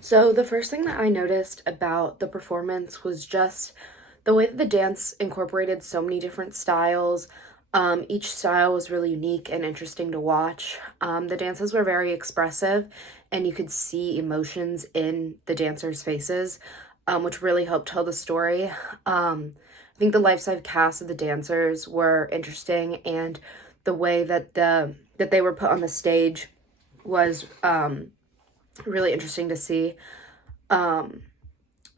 So the first thing that I noticed about the performance was just the way that the dance incorporated so many different styles. Each style was really unique and interesting to watch. The dances were very expressive, and you could see emotions in the dancers' faces, which really helped tell the story. I think the life-size cast of the dancers were interesting, and the way that they were put on the stage was really interesting to see. Um,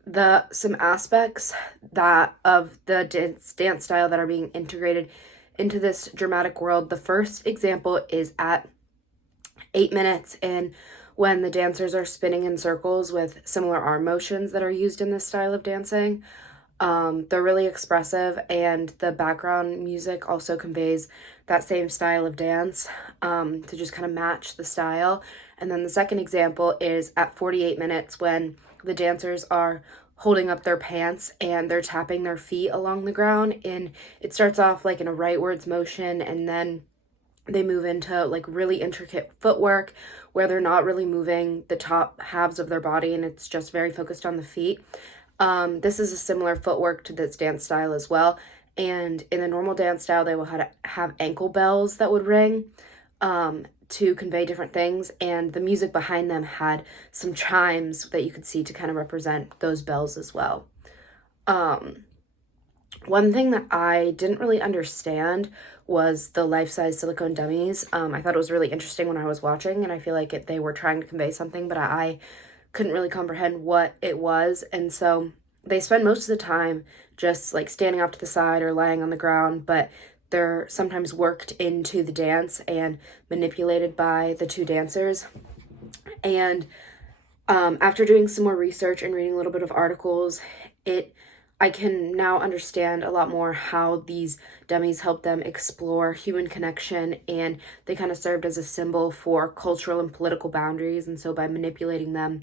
the some aspects that of the dance style that are being integrated into this dramatic world. The first example is at 8 minutes in, when the dancers are spinning in circles with similar arm motions that are used in this style of dancing. They're really expressive, and the background music also conveys that same style of dance, to just kind of match the style. And then the second example is at 48 minutes, when the dancers are holding up their pants and they're tapping their feet along the ground. And it starts off like in a rightwards motion, and then they move into like really intricate footwork where they're not really moving the top halves of their body and it's just very focused on the feet. This is a similar footwork to this dance style as well. And in the normal dance style, they will have ankle bells that would ring, to convey different things. And the music behind them had some chimes that you could see to kind of represent those bells as well. Um, One thing that I didn't really understand was the life-size silicone dummies. I thought it was really interesting when I was watching, and I feel like they were trying to convey something, but I couldn't really comprehend what it was. And so they spend most of the time just like standing off to the side or lying on the ground, but they're sometimes worked into the dance and manipulated by the two dancers. And after doing some more research and reading a little bit of articles, it I can now understand a lot more how these dummies help them explore human connection, and they kind of served as a symbol for cultural and political boundaries. And so by manipulating them,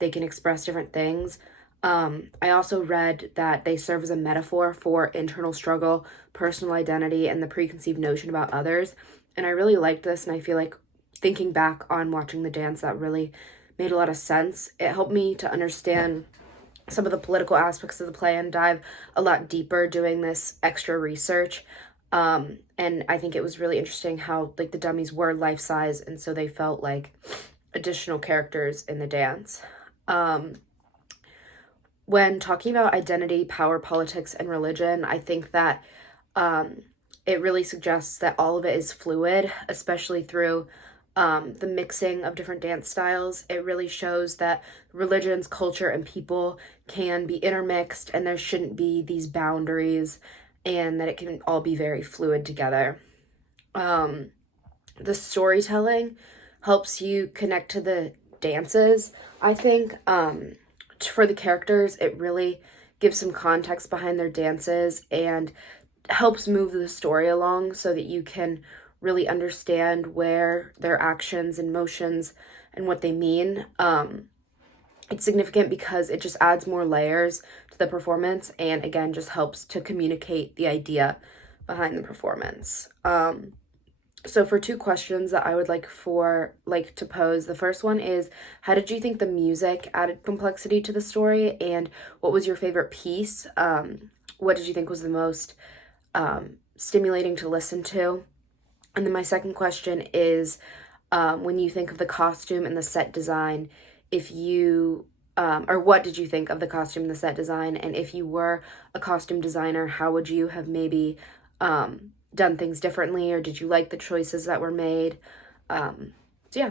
they can express different things. I also read that they serve as a metaphor for internal struggle, personal identity, and the preconceived notion about others. And I really liked this, and I feel like thinking back on watching the dance, that really made a lot of sense. It helped me to understand some of the political aspects of the play and dive a lot deeper doing this extra research. And I think it was really interesting how like the dummies were life size, and so they felt like additional characters in the dance. Um, when talking about identity, power, politics, and religion, I think that um, it really suggests that all of it is fluid, especially through the mixing of different dance styles. It really shows that religions, culture, and people can be intermixed, and there shouldn't be these boundaries, and that it can all be very fluid together. Um, the storytelling helps you connect to the dances, I think. For the characters, it really gives some context behind their dances and helps move the story along so that you can really understand where their actions and motions and what they mean. It's significant because it just adds more layers to the performance, and again just helps to communicate the idea behind the performance. So for two questions that I would like to pose, the first one is, how did you think the music added complexity to the story, and what was your favorite piece? What did you think was the most stimulating to listen to? And then my second question is, when you think of the costume and the set design, if you or what did you think of the costume and the set design? And if you were a costume designer, how would you have maybe done things differently, or did you like the choices that were made? So yeah.